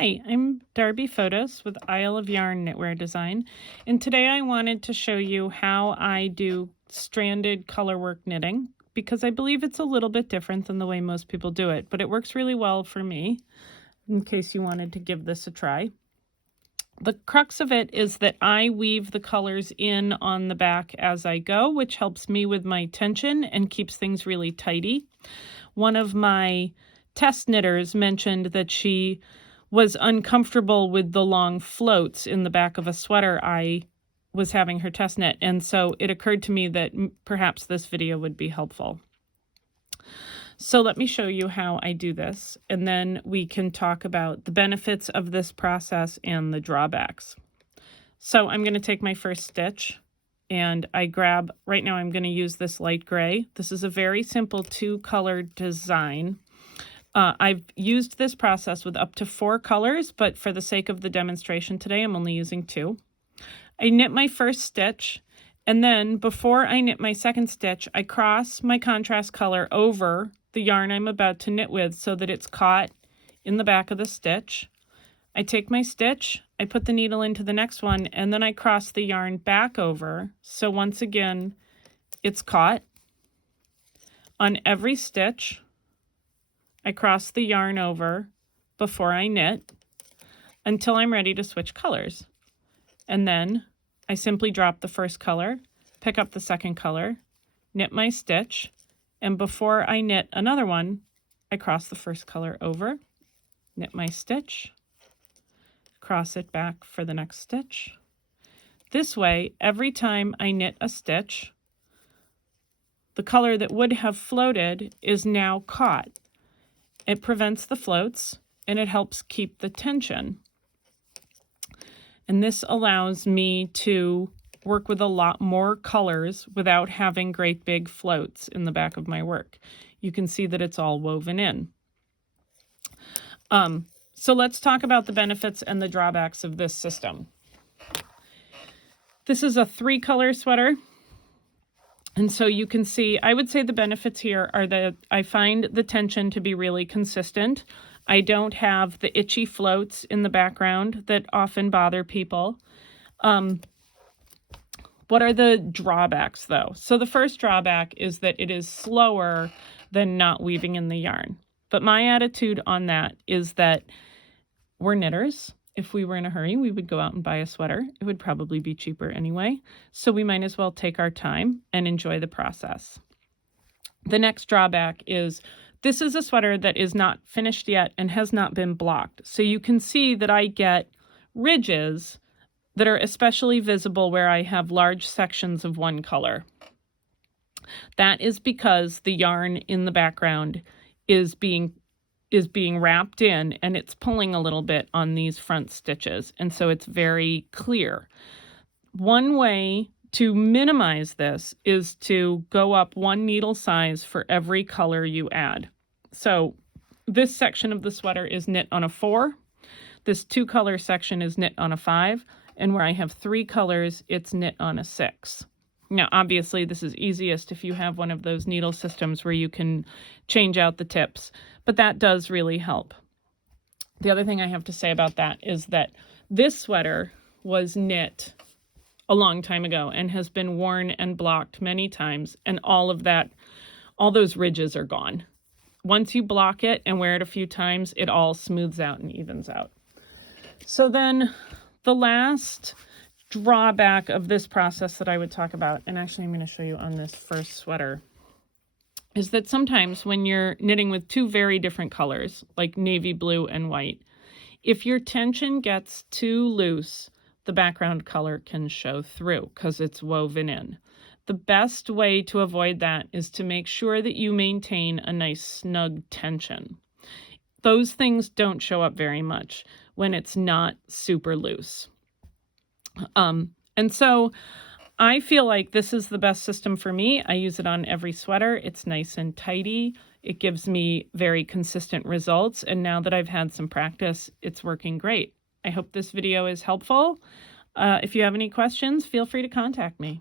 Hi, I'm Darby Photos with Isle of Yarn Knitwear Design, and today I wanted to show you how I do stranded colorwork knitting because I believe it's a little bit different than the way most people do it, but it works really well for me in case you wanted to give this a try. The crux of it is that I weave the colors in on the back as I go, which helps me with my tension and keeps things really tidy. One of my test knitters mentioned that she was uncomfortable with the long floats in the back of a sweater I was having her test knit, and so it occurred to me that perhaps this video would be helpful. So let me show you how I do this, and then we can talk about the benefits of this process and the drawbacks. So I'm going to take my first stitch and I grab, right now I'm going to use this light gray. This is a very simple 2-color design. I've used this process with up to 4 colors, but for the sake of the demonstration today, I'm only using 2. I knit my first stitch, and then before I knit my second stitch, I cross my contrast color over the yarn I'm about to knit with so that it's caught in the back of the stitch. I take my stitch, I put the needle into the next one, and then I cross the yarn back over. So once again, it's caught. On every stitch, I cross the yarn over before I knit until I'm ready to switch colors. And then I simply drop the first color, pick up the second color, knit my stitch, and before I knit another one, I cross the first color over, knit my stitch, cross it back for the next stitch. This way, every time I knit a stitch, the color that would have floated is now caught. It prevents the floats and it helps keep the tension. And this allows me to work with a lot more colors without having great big floats in the back of my work. You can see that it's all woven in. So let's talk about the benefits and the drawbacks of this system. This is a 3-color sweater. And so you can see, I would say the benefits here are that I find the tension to be really consistent. I don't have the itchy floats in the background that often bother people. What are the drawbacks though? So the first drawback is that it is slower than not weaving in the yarn. But my attitude on that is that we're knitters. If we were in a hurry, we would go out and buy a sweater. It would probably be cheaper anyway. So we might as well take our time and enjoy the process. The next drawback is this is a sweater that is not finished yet and has not been blocked. So you can see that I get ridges that are especially visible where I have large sections of one color. That is because the yarn in the background is being wrapped in and it's pulling a little bit on these front stitches, and so it's very clear. One way to minimize this is to go up 1 needle size for every color you add. So this section of the sweater is knit on a 4. This 2-color section is knit on a 5. And where I have 3 colors, it's knit on a 6. Now, obviously, this is easiest if you have one of those needle systems where you can change out the tips, but that does really help. The other thing I have to say about that is that this sweater was knit a long time ago and has been worn and blocked many times, and all those ridges are gone. Once you block it and wear it a few times, it all smooths out and evens out. So then the last drawback of this process that I would talk about, and actually I'm going to show you on this first sweater, is that sometimes when you're knitting with 2 very different colors, like navy blue and white, if your tension gets too loose, the background color can show through because it's woven in. The best way to avoid that is to make sure that you maintain a nice snug tension. Those things don't show up very much when it's not super loose. And so I feel like this is the best system for me. I use it on every sweater. It's nice and tidy. It gives me very consistent results. And now that I've had some practice, it's working great. I hope this video is helpful. If you have any questions, feel free to contact me.